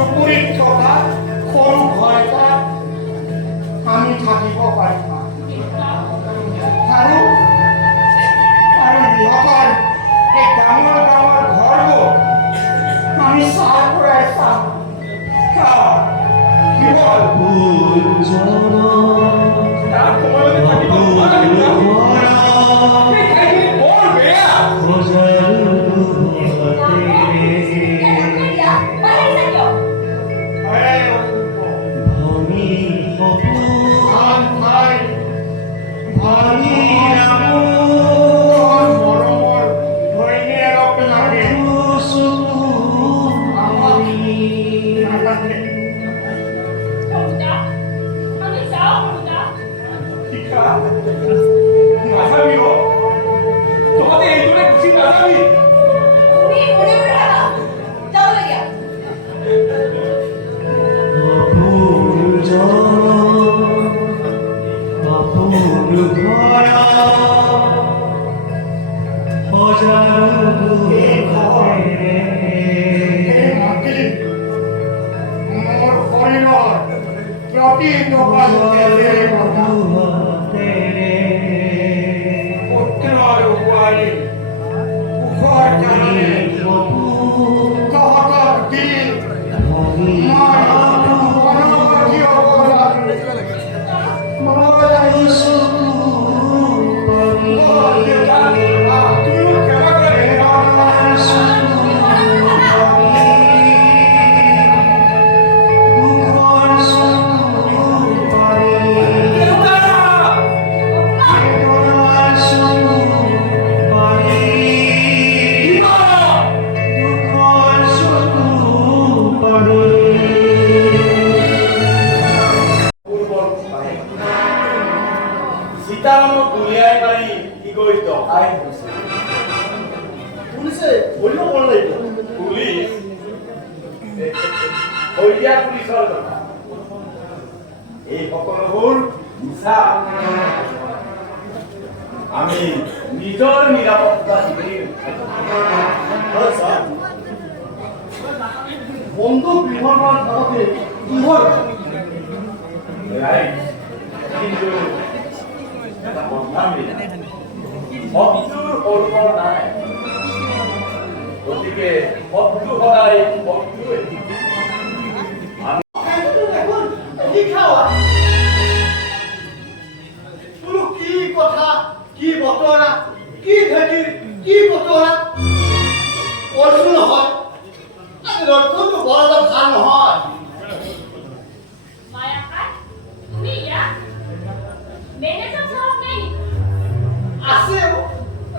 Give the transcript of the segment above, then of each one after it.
চুপুৰিত থকা সৰু ঘৰ এটাত আমি থাকিব পাৰিম আৰু সিহঁতৰ এই ডাঙৰ ডাঙৰ ঘৰবোৰ আমি চাৰ পৰাই চাম আমি নিজৰ নিৰাপত্তা বন্ধু গৃহৰ ধৰতে কিহৰ কিন্তু এটা কথা শত্ৰুৰ অৰুণ নাই গতিকে শত্ৰু সদায় শত্ৰুৱে কি বতৰা কি ভেটিৰ কি বতৰা কৈছো নহয় আজি ৰক্ষণটো বৰ এটা ভাল নহয় আছে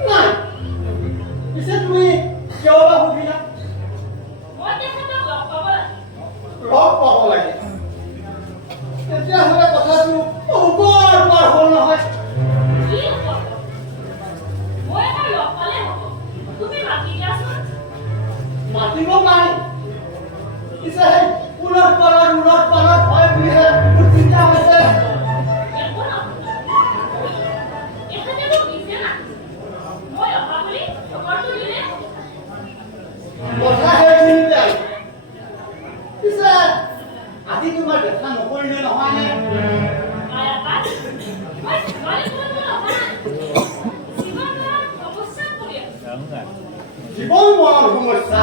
নাই পিছে তুমি কিয় বা সুধিলা লগ পাব লাগে তেতিয়াহ'লে কথাটো বৰ বৰ হ'ল নহয় মাতিব পাৰি পিছে সেই উলট পালট হয় বুলিহে মোৰ চিন্তা হৈছে কথা সেইখিনিতে পিছে আজি তোমাৰ দেখা নকৰিলে নহয় নে জীৱন মৰণৰ সমস্যা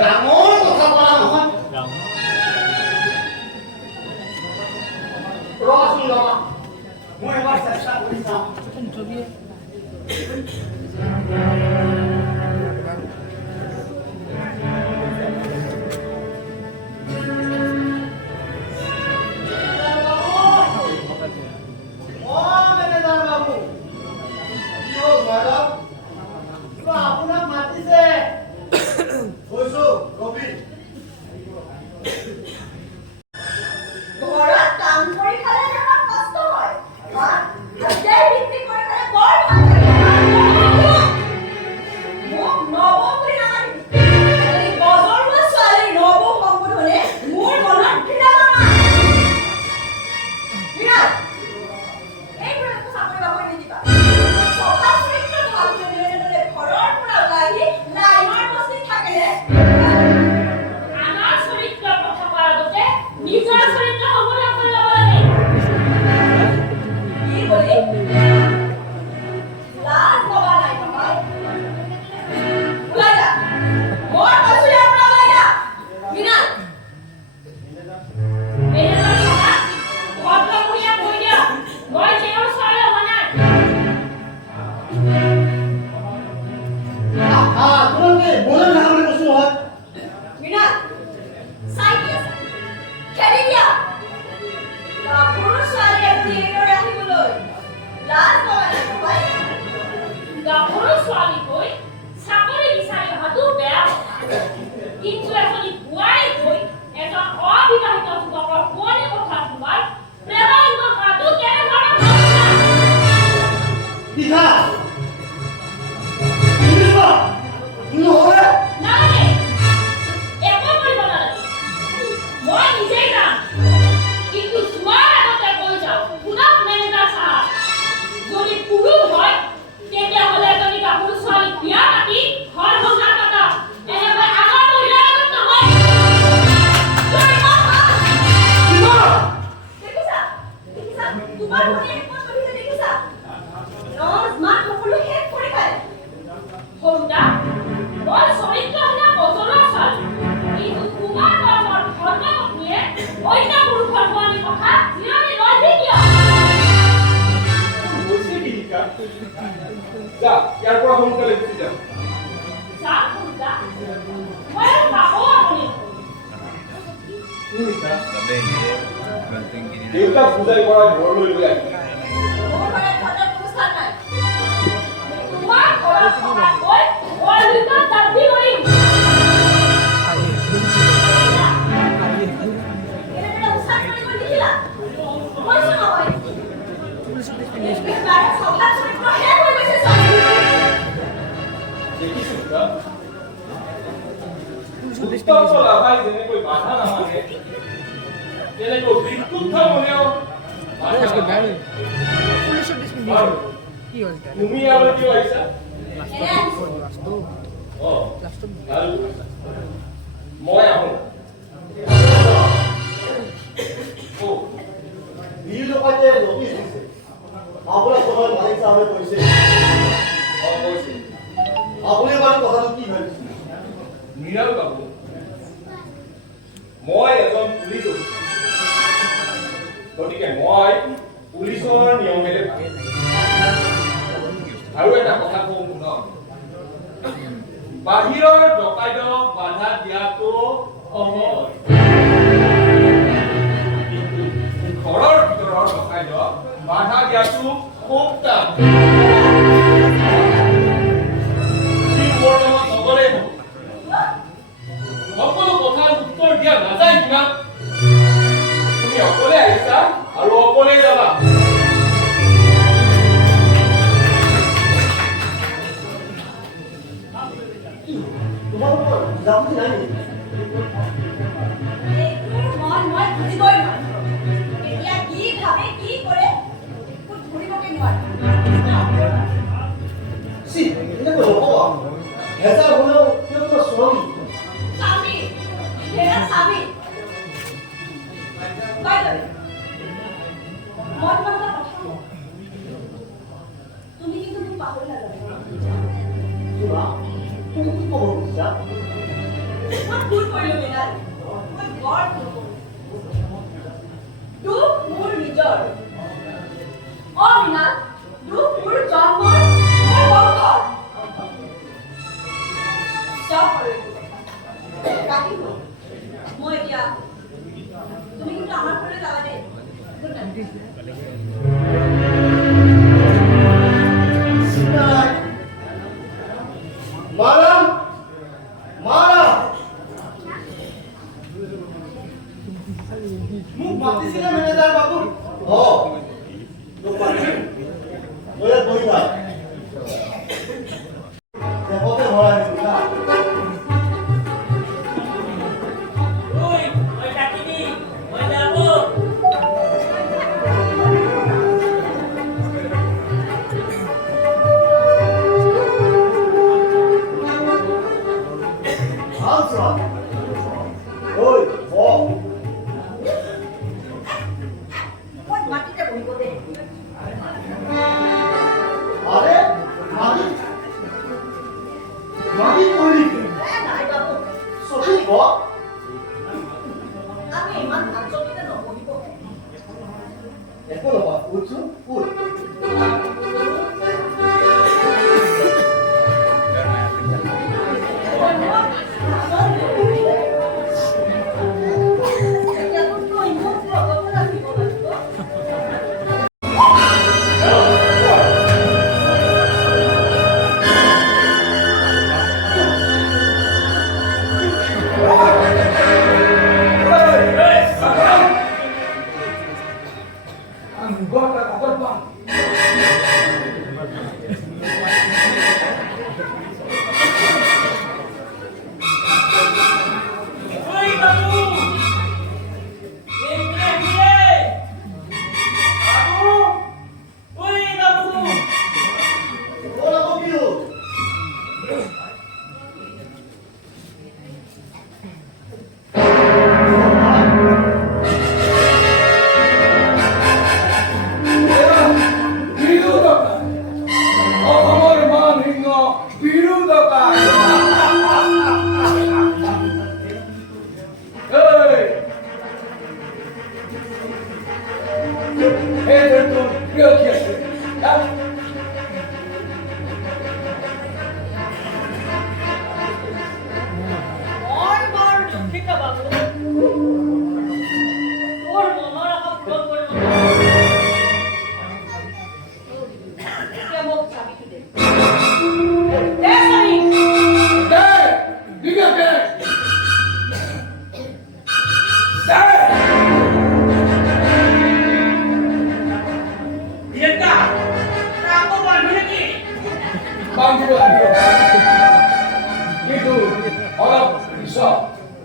ডাঙৰ কথা কোৱা নহয় ৰচোন ৰবা মই এবাৰ চেষ্টা কৰি চাওঁ আপোনাক মাতিছে কৈছো কবি চাইকি আছে খেদি দিয়া গাভৰু ছোৱালী এজনী এইদৰে আহিবলৈ লাজ নালাগে নহয় গাভৰু ছোৱালী গৈ চাকৰি বিচাৰি অহাটো বেয়া কথা কিন্তু এজনী বোৱাৰী গৈ এজন অবিবাহিত যুৱকৰ শুৱনি কোঠাত সোমাই প্ৰেমালিংগন কৰাটো কেনেধৰণৰ ভাৱনা দিঘা নহ'লে নালাগে একো কৰিব নালাগে মই নিজেই যাম কিন্তু যোৱাৰ আগতে কৈ যাওঁ শুনক মেনেজাৰ চাহাব যদি পুৰুষ হয় তেতিয়াহ'লে এজনী গাভৰু ছোৱালীক বিয়া পাতি ঘৰ সংসাৰ পাতক এনেকৈ আমাৰ মহিলাৰ লগত নহয় দেখিছা দেখিছা তোমাৰ ভনীয়ে ক'ত কৰিছে দেখিছা ৰজ মান সকলো শেষ কৰি খায় সৰুদা মই চৰিত্ৰহীনা বজলোৱা ছোৱালী কিন্তু তোমাৰ কৰ্মৰ ধৰ্মপত্নীয়ে অন্য পুৰুষৰ শুৱনি কথা জিৰণি লয় কিয় হৈছে কি শিকা যা ইয়াৰ পৰা সোনকালে গুচি যাম যাম সৰুদা মই আৰু পাবও আপুনি দেউতাক বুজাই পৰা ঘৰলৈ লৈ আহিম মোৰ ঘৰত ঘৰৰ কোনো স্থান নাই তোমাৰ ঘৰত থকাতকৈ মই ভিতৰত দাবী কৰিম এনেদৰে উচ্চাৰণ কৰিব দেখিলা কৈছো নহয় বাৰে স্বভাৱ চৰিত্ৰ শেষ হৈ গৈছে ছোৱালী দেখিছো শিকা উত্তপ্ত লাভাই যেনেকৈ বাধা নামানে তেনেকৈ বিশুদ্ধ মনেও বাধা নামানে। বাৰু, তুমি আৰু কিয় আহিছা এনে আহিছো অ ভাল মই আহোঁ অ বিল ডকাইতে নটিচ দিছে আপোনাৰ ঘৰৰ মালিক চাহাবে কৈছে কৈছে আপুনি বাৰু কথাটো কি ভাবিছে মীৰাল বাবু মই এজন পুলিচ অফিচাৰ গতিকে মই পুলিচৰ নিয়মেৰে ভাবিম আৰু এটা কথা কওঁ শুনক বাহিৰৰ ডকাইতক বাধা দিয়াটো সহজ কিন্তু ঘৰৰ ভিতৰৰ ডকাইতক বাধা দিয়াটো খুব টান বৰ্তমান নগৰে হ'ব সকলো কথাৰ উত্তৰ দিয়া নাযায় কিনা তুমি অকলে আহিছা আৰু অকলে যাবা তোমালোকৰ যাবি নাই নেকি এইটোৰ মন মই বুজিবই নোৱাৰো এতিয়া কি ভাবে কি কৰে একো ধৰিবকে নোৱাৰো চি এনেকৈ নকবা হেঁচা হ'লেও তেওঁ তোমাৰ স্বামী স্বামী হেৰা স্বামী বাইদেউ মই তোমাক এটা কথা কওঁ তুমি কিন্তু মোক পাহৰি নাযাবা শুনা তুমি কি ক'ব খুজিছা মই ভুল কৰিলো মৃণাল মই বৰ ভুল কৰিলো দুখ মোৰ নিজৰ মৃণাল দুখ মোৰ জন্মৰ মোৰ বংশৰ চব ৰাখিব মই এতিয়া তুমি কিন্তু আমাৰ ঘৰলৈ যাবা দেই গুড নাইট মাৰাম মাৰা মোক মাতিছিলে মেনেজাৰ বাবু তোক মাতিছিল মই ইয়াত বহি থাক দেশতে ভৰাই দিছো না মাটিতে বহিব দেই আৰে মাটি মাটি পড়লি নাই বাবু সত্যি ক আমি ইমান আচৰিতে নবহিব একো নহয় উঠছো উঠ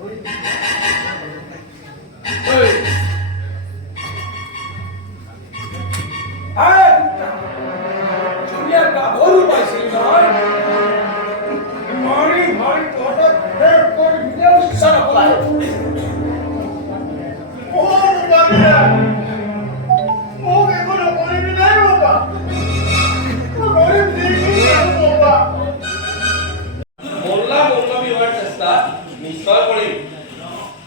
Oi. Julia গাভৰু পাইছিল নহয় মাৰি তহঁতক ফেৰ কৰি দিলেও ইচ্ছা নকৰাই মোক একো নকৰিবি নাই বাবা নকৰিম বাবা মোল্লা মৌলবী হোৱাৰ চেষ্টা নিশ্চয় কৰিম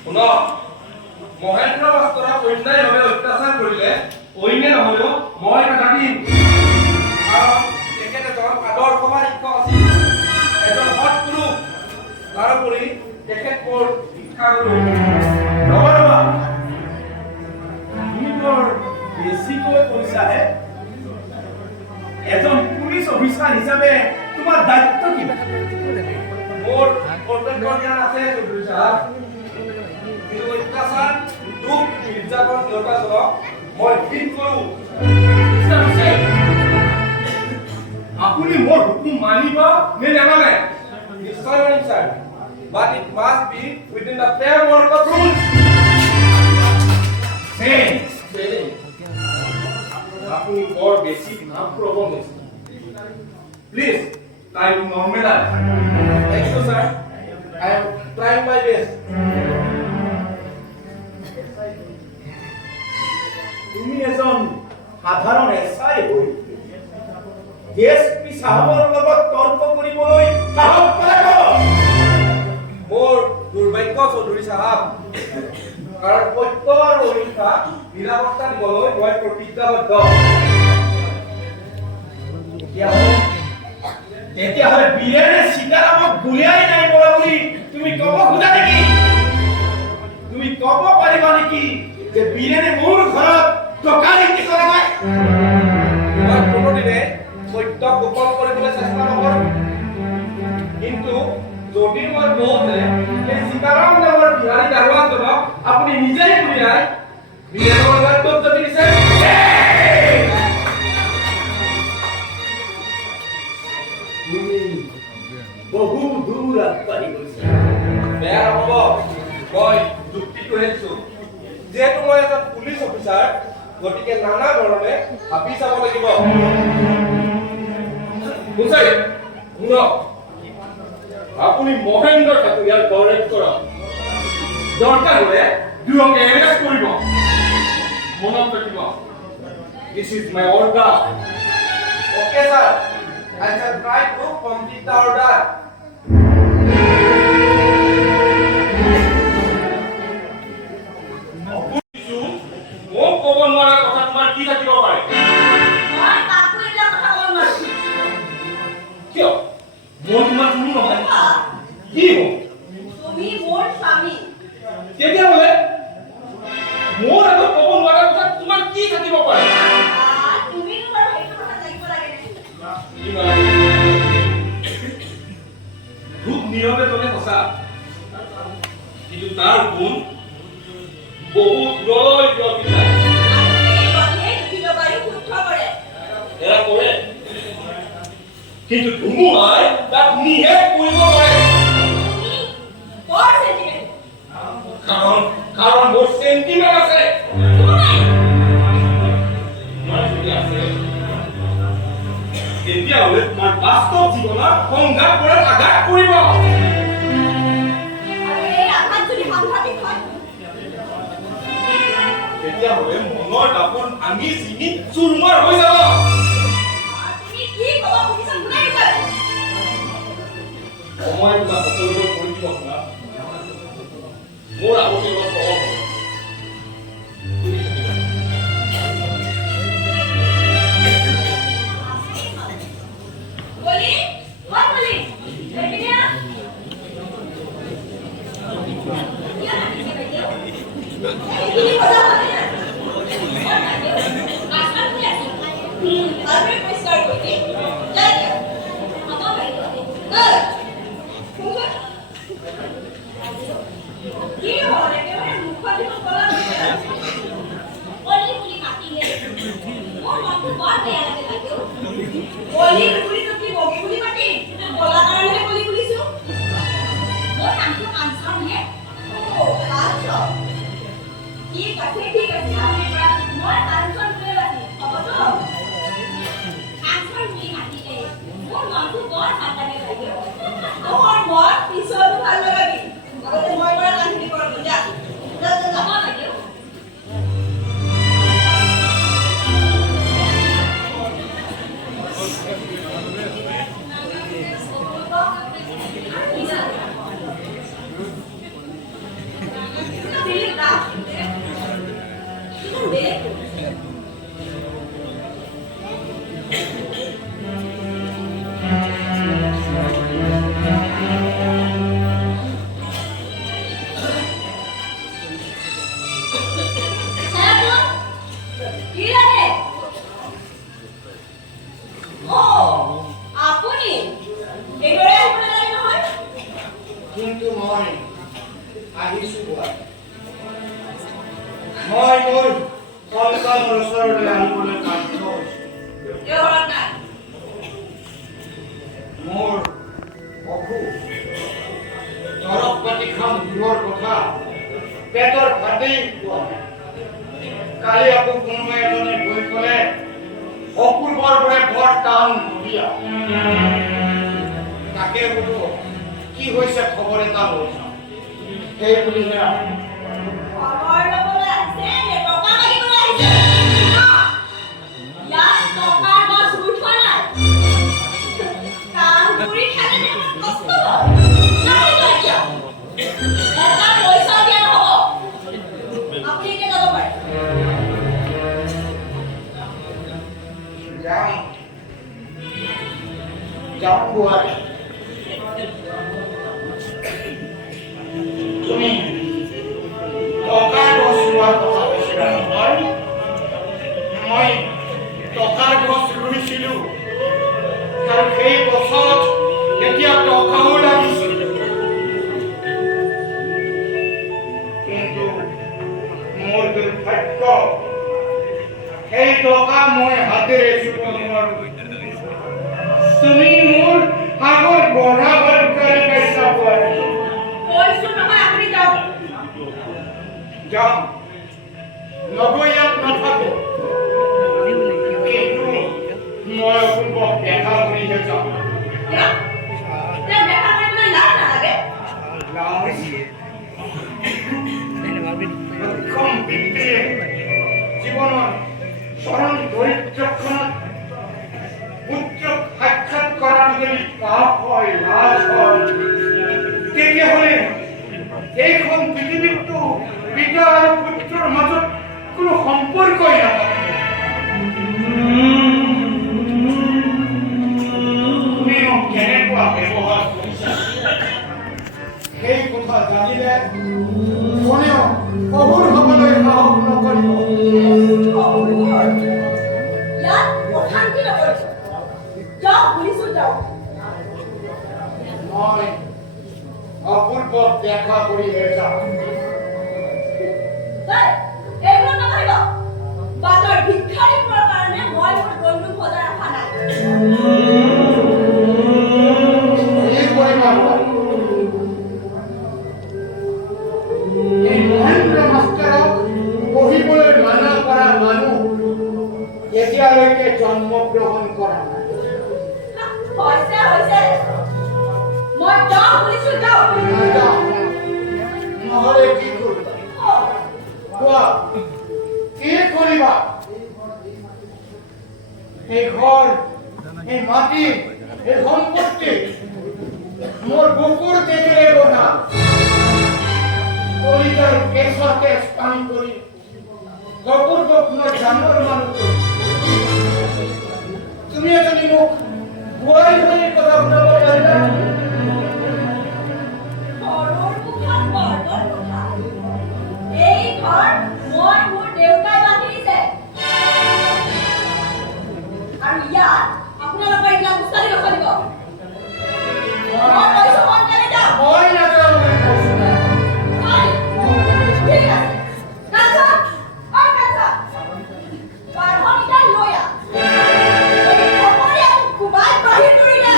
শুনক মহেন্দ্ৰ মাষ্টৰক অন্যায়ভাৱে অত্যাচাৰ কৰিলে অন্যায় নহলেও মই এটা দিম কাৰণ তেখেত এজন আদৰ্শবান শিক্ষক আছিল এজন সৎ গুৰু তাৰোপৰি তেখেত মোৰ শিক্ষাগুৰু ৰবা তুমি বৰ বেছিকৈ কৈছাহে এজন পুলিচ অফিচাৰ হিচাপে তোমাৰ দায়িত্ব কি মোৰ কৰ্তব্য জ্ঞান আছে চৌধুৰী সাহেব কিন্তু অত্যাচাৰ দুখ নিৰ্যাতন দেউতাজনক মই বিধ কৰোঁ আপুনি মোৰ হুকুম মানিব নে নামানে নিশ্চয় মানিম sir but it must be within the framework of rules আপুনি বৰ বেছি ভাৱপ্ৰৱণ হৈছে please time normalise thank you sir I am trying my best তুমি এজন সাধাৰণ এছআই হৈ ডিএছপি সাহেবৰ লগত তৰ্ক কৰিবলৈ সাহস পালে মোৰ দুৰ্ভাগ্য চৌধুৰী সাহেব কাৰণ সত্য আৰু অহিংসা নিৰাপত্তা দিবলৈ মই প্ৰতিজ্ঞাবদ্ধ তেতিয়াহ'লে বীৰেনে সীতাৰামক গুলিয়াই নাই পৰা বুলি তুমি ক'ব খোজা নেকি তুমি ক'ব পাৰিবা নেকি যে বীৰেনে মোৰ ঘৰত টকালিটি কৰা নাই মই কোনোদিনে সত্য গোপন কৰিবলৈ চেষ্টা নকৰোঁ কিন্তু যদি মই কওঁতে সেই সীতাৰাম নামৰ বিহাৰী দাৰোৱাজনক আপুনি নিজেই গুলিয়াই বীৰেনৰ গাত যদি দিছে তুমি বহু দূৰ আগবাঢ়ি গৈছা বেয়া নহ'ব মই যুক্তিটো হেৰিছোঁ যিহেতু মই এজন পুলিচ অফিচাৰ গতিকে নানা ধৰণে ভাবি চাব লাগিব বুজাই শুনক আপুনি মহেন্দ্ৰ ঠাকুৰীয়াক গৌৰৱ কৰক দৰকাৰ হ'লে দুয়ক এৰেষ্ট কৰিব মনত ৰাখিব this is my order okay sir I shall try to complete the order. মোক ক'ব নোৱাৰা কথা তোমাৰ কি থাকিব পাৰে মই কাকো এইবিলাক কথা ক'ব নোৱাৰো কিয় মই তোমাৰ কোনো নহয় কি হ'ব তুমি মোৰ স্বামী তেতিয়াহ'লে মোৰ আগত ক'ব নোৱাৰা কথা তোমাৰ কি থাকিব পাৰে তুমিনো বাৰু সেইটো কথা জানিব লাগে নে খুব নীৰৱে জনে সঁচা কিন্তু তাৰ গুণ বহুত দূৰলৈ বিয়পি যায় এয়া কৰে কিন্তু ধুমুহাই তাক নিশেষ কৰিব পাৰে কাৰণ মোৰ চেণ্টিমেণ্ট আছে তেতিয়াহ'লে তোমাৰ বাস্তৱ জীৱনত সংঘাত কৰাত আঘাত কৰিব তেতিয়াহ'লে মনৰ দাপোন ভাঙি চিঙি চুৰমাৰ হৈ যাব সময় তোমাক সকলোবোৰ কৰি দিব শুনা মোৰ আগতে অলপ সহজ হ'ব তুমি থাকিবা আহিছো বোৱাৰী। মই মোৰ সন্তানৰ ওচৰলৈ আহিবলৈ বাধ্য হৈছো। কিয় ঘৰত নাই? মোৰ অসুখ, দৰৱ পাতি খাম দূৰৰ কথা, পেটৰ ভাতেই খোৱা নাই। কালি আকৌ কোনোবা এজনে গৈ ক'লে অপূৰ্বৰ বোলে বৰ টান নদীয়া। তাকে বোলো কি হৈছে খবৰ এটা লৈ যাওঁ, সেই বুলিহে খবৰ ল'বলৈ আহিছে নে টকা মাগিবলৈ আহিছে? ন? ইয়াত টকাৰ গছ ৰুই থোৱা নাই। কাম কৰি থাকিলে কষ্ট হয়। নাহিব এতিয়া। এটা পইচাও দিয়া নহ'ব। আপুনি এতিয়া যাব পাৰে। যাওঁ বোৱাৰী। তুমি টকাৰ গছ ৰোৱাৰ কথা কৈছিলা নহয়? মই টকাৰ গছ ৰুইছিলো আৰু সেই গছত এতিয়া টকাও লাগিছিল, কিন্তু মোৰ দুৰ্ভাগ্য সেই টকা মই হাতেৰে চুব নোৱাৰো। তুমি মোৰ আগৰ বঢ়া বলকাৰী পইচা পোৱাই কৈছো নহয় আপুনি যাওক। যাওঁ, নগৈ ইয়াত নাথাকো, কিন্তু মই অপূৰ্বক দেখা কৰিহে যাওঁ। কিয়? তেওঁ দেখা কৰিবলৈ লাজ নালাগে? সক্ষম ব্যক্তিয়ে জীৱনৰ চৰম দৰিদ্ৰক্ষণত পুত্ৰক সাক্ষাৎ কৰাৰ যদি পাপ হয়, লাজ হয়, তেতিয়াহ'লে এইখন পৃথিৱীততো পিতা আৰু পুত্ৰৰ মাজত কোনো সম্পৰ্কই নাথাকে। তুমি মোক কেনেকুৱা ব্যৱহাৰ কৰিছা সেই কথা জানিলে কোনেও শহুৰ হ'বলৈ সাহস নকৰিব। ইয়াত অশান্তি নকৰিছো। যাওক, বুলিছো যাওক। মই অপূৰ্বক দেখা কৰিহে যাওঁ। এইবোৰ নকৰিব। বাটৰ ভিক্ষাৰীবোৰৰ কাৰণে মই মোৰ বন্ধু বজাৰ ৰখা নাই। এই কৰিবা বোৱাৰী। এই মহেন্দ্ৰ মাষ্টৰক পঢ়িবলৈ মানা কৰা মানুহ এতিয়ালৈকে জন্মগ্ৰহণ কৰা নাই। হৈছে। মই যাওঁ, বুলিছো যাওক। নাযাওঁ, নহ'লে কি কৰিবা? কোৱা, কি কৰিবা? এই ঘৰ, এই মাটি, এই সম্পত্তি মোৰ বুকুৰ তেজেৰে গঢ়া। কলিজাৰ কেঁচাতে স্থান কৰি অপূৰ্বক মই জানৰ মানুহ কৰি। তুমি এজনী মোক বোৱাৰী হৈ কথা শুনাব পাৰিবা? এই ঘৰ মই মোৰ দেউতাই বান্ধি দিছে। আৰু ইয়াত আপোনালোকৰ এইবিলাক উস্তাদি নচলিব। মই কৈছো সোনকালে যাওক। মই নাযাওঁ বুলি কৈছো না। ঠিক আছে। কাঞ্চন, ঐ কাঞ্চন, বাঢ়নীডাল লৈ আহ। এই সকলোৱে কোবাই বাহিৰ কৰিলে।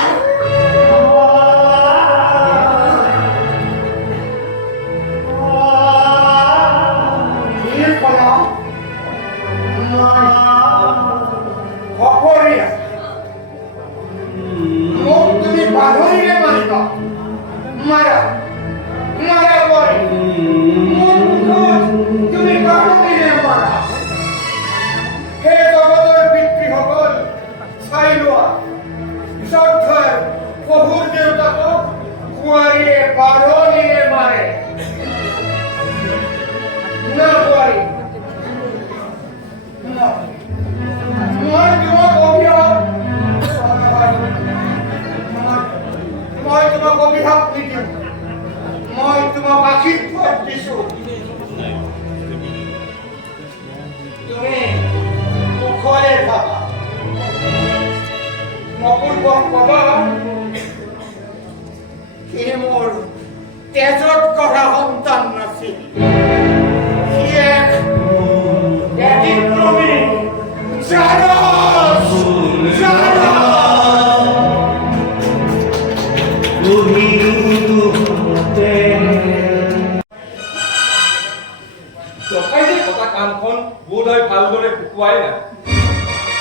বোধহয় ভালদৰে শুকুৱাই নাই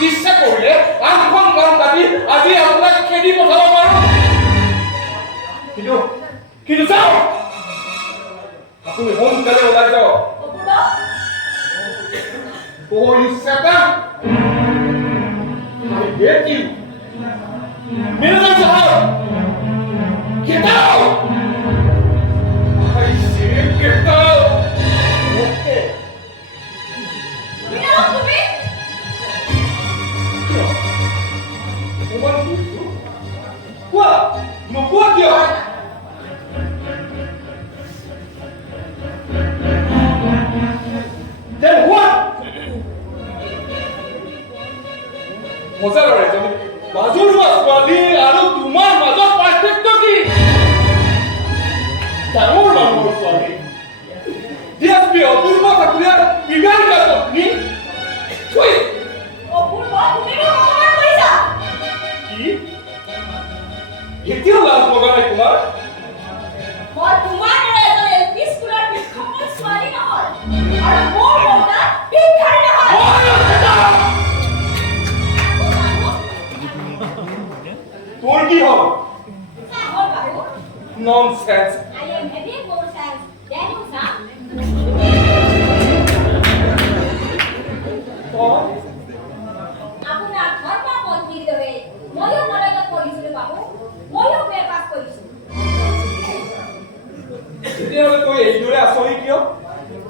ইচ্ছা কৰিলে আনখন কাম কাটি আজি আপোনাক খেদি পঠাব পাৰো কিন্তু যাওক আপুনি সোনকালে ওলাই যাওক Oh, you Satan! I hate you! Mirza Sahab! Get out! I say get out! Okay. Mira, তুমি Woman, what? No, what you? Then what? মজাৰে তুমি মাজুৰুৱা ছোৱালী আৰু তোমাৰ মাজত পাৰ্থক্য কি ডাঙৰ মানুহৰ ছোৱালী ডিএসপি অপূৰ্ব ঠাকুৰীয়াৰ বিবাহিত পত্নী অপূৰ্ব তুমি মোক অপমান কৰিছা কি এতিয়াও লাজ লগা নাই তোমাৰ মই তোমাৰ দৰে এজন এলপি স্কুলৰ শিক্ষকৰ ছোৱালী নহয় আৰু মোৰ দেউতা শিক্ষাৰী নহয় তোৰ কি হ'ল চাহৰ বাবু nonsense I am having more sense than you, sir. আপোনাৰ ধৰ্ম পত্নীৰ দৰে ময়ো কলেজত পঢ়িছিলোঁ বাবু ময়ো বি.এ. পাছ কৰিছোঁ তেতিয়াহ'লে তই এইদৰে আচৰি কিয়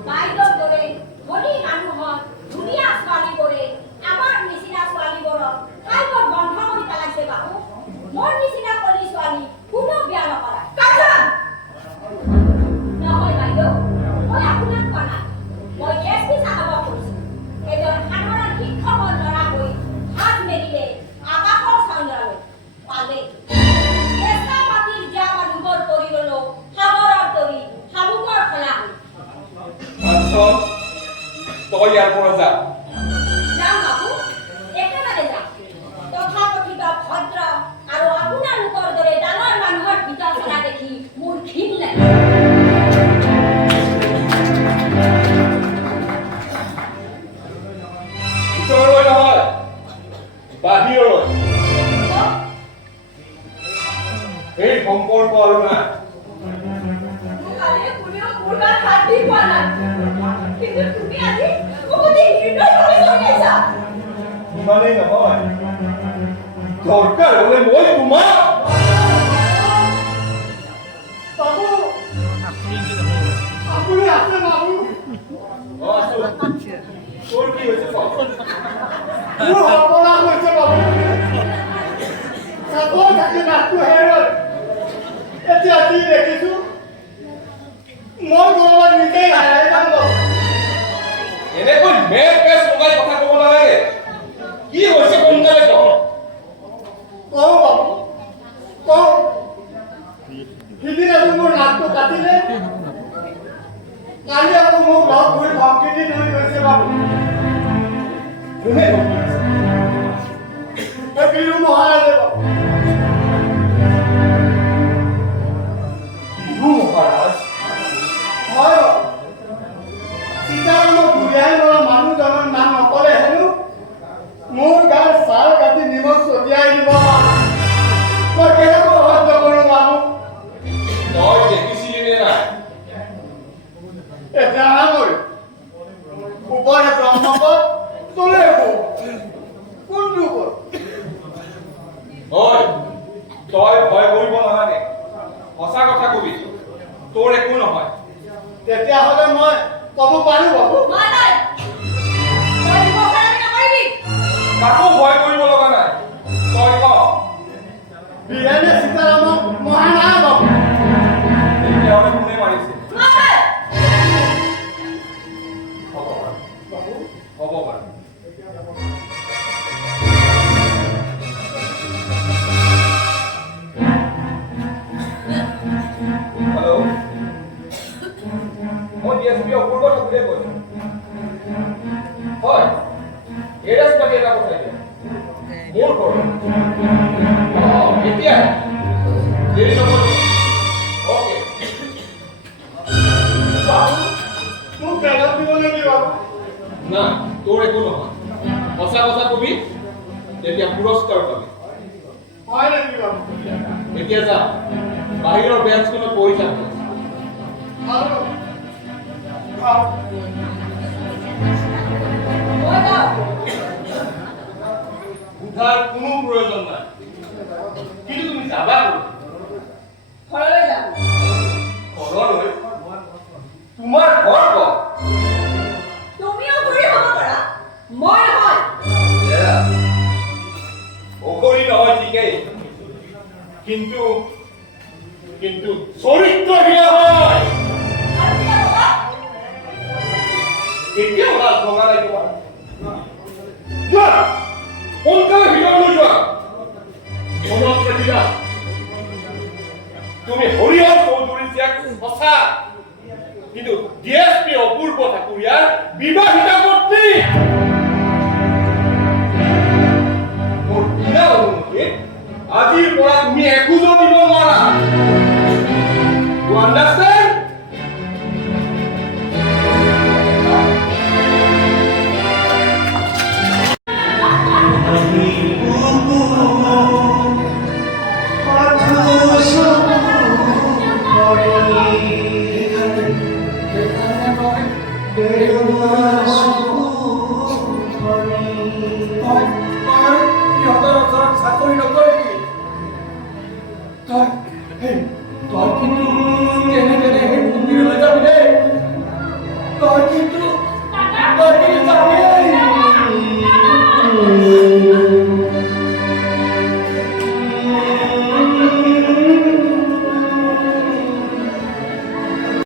বাইদেউৰ দৰে ধনী মানুহৰ ধুনীয়া ছোৱালীবোৰে আমাৰ নিচিনা ছোৱালীবোৰক কাইবোৰ বন্ধ কৰি পেলাইছে বাবু মোৰ নিচিনা কলি ছোৱালী কোনো বিয়া নকৰা নহয় বাইদেউ মই আপোনাক কোৱা নাই মই এছপি চাহাবক কৈছোঁ এজন সাধাৰণ শিক্ষকৰ ল'ৰা হৈ হাত মেলিলে আকাশৰ চাউলালৈ পালে কেঁচা মাটিৰ জীয়া মানুহৰ পৰিগলো সাগৰৰ তৰি শামুকৰ খেলা হ'ল আচ্ছা তই ইয়াৰ পৰা যা যাওঁ বাবু একেবাৰে যাওঁ তথাকথিত ভদ্ৰ আৰু আপোনালোকৰ দৰে ডাঙৰ মানুহৰ ভিতৰ চলা দেখি মোৰ ঘিণ লাগে ভিতৰলৈ নহয় বাহিৰলৈ এই সম্পৰ্ক আৰু নাই কালি কোনেও মোৰ গাত হাত দি পোৱা নাই কিন্তু তুমি আজি মোক অতি হৃদয়ভাৱে জনাইছা ইমানেই নহয় দৰকাৰ হ'লে মই তোমাক বাবু আপুনি আছে বাবু তোৰ কি হৈছে কওক মোৰ সপোনাত হৈছে বাবু চাকৰি থাকি নাকটো হেৰুৱাই এতিয়া যি দেখিছো মই গৌৰৱত নিজেই হেৰাই যাম বাবু এনেকৈ মেৰ পেচ লগাই কথা ক'ব নালাগে কি হৈছে সোনকালে কওক কওঁ বাবু কওঁ সিদিনা মোৰ নাকটো কাটিলে কালি আকৌ মোক লগ ধৰি ধমকি দি ধৰি গৈছে বাবু কোনে ধমকি দিছে? এই বিৰু মহাৰাজে বাবু বিহু মহাৰাজ হয় বাবু সীতাৰামক ঘূৰাই মৰা মানুহজনৰ নাম নকলে হেনো মোৰ গাৰ ছাল কাটি নিমখ ছটিয়াই দিব মই কেনেকৈ সহ্য কৰোঁ বাবু তই দেখিছিলি নে নাই এতিয়া সামৰি ওপৰে ব্ৰহ্মপদ তলে কোনটো ওপৰ হয় তই ভয় কৰিব নালাগে সঁচা কথা কবি তোৰ একো নহয় তেতিয়াহ'লে মই ক'ব পাৰোঁ বাবু মই নাই মই ব্যৱসায় নকৰিবি কাকো ভয় কৰিব লগা নাই তই ক বীৰেনে সীতাৰামক মহা নাই বাবু তেতিয়াহ'লে কোনে মাৰিছে মই নাই হ'ব বাৰু বাবু হ'ব বাৰু হেল্ল' মই ডিএসপি অপূৰ্ব ঠাকুৰীয়াই কৈছোঁ হয় এড্ৰেছ পাতি এটা পঠাই দিয়া মোৰ ঘৰ এতিয়া দেৰি নকৰিব অ'কে বাবু মোক বেলেগ দিব নেকি বাবু না তোৰ একো নহয় সঁচা কথা কবি তেতিয়া পুৰস্কাৰ পাবি হয় নেকি বাবু এতিয়া যা বাহিৰৰ বেঞ্চখনত পঢ়ি থাক আৰু ভাল মই যাওঁ উঠাৰ কোনো প্ৰয়োজন নাই কিন্তু তুমি যাবা ঘৰলৈ যাওঁ ঘৰলৈ তোমাৰ ঘৰ ক'ত তুমিও ঘূৰি হ'ব পাৰা মই নহয় অঘৰী নহয় ঠিকেই কিন্তু কিন্তু চৰিত্ৰহীন হয় আৰু কিয় হ'বা কেতিয়াও লাজ ভঙা নাই তোমাৰ যোৱা সোনকালে ভিতৰলৈ যোৱা মনত ৰাখিবা তুমি হৰিহৰ চৌধুৰীৰ জীয়েক সঁচা কিন্তু ডিএছপি অপূৰ্ব ঠাকুৰীয়াৰ বিবাহিতা পত্নী মোৰ বিনা অনুমতিত আজিৰ পৰা তুমি এখোজো দিব নোৱাৰা You understand? চাকৰি নকৰিবি তই কিন্তু কেনেকৈ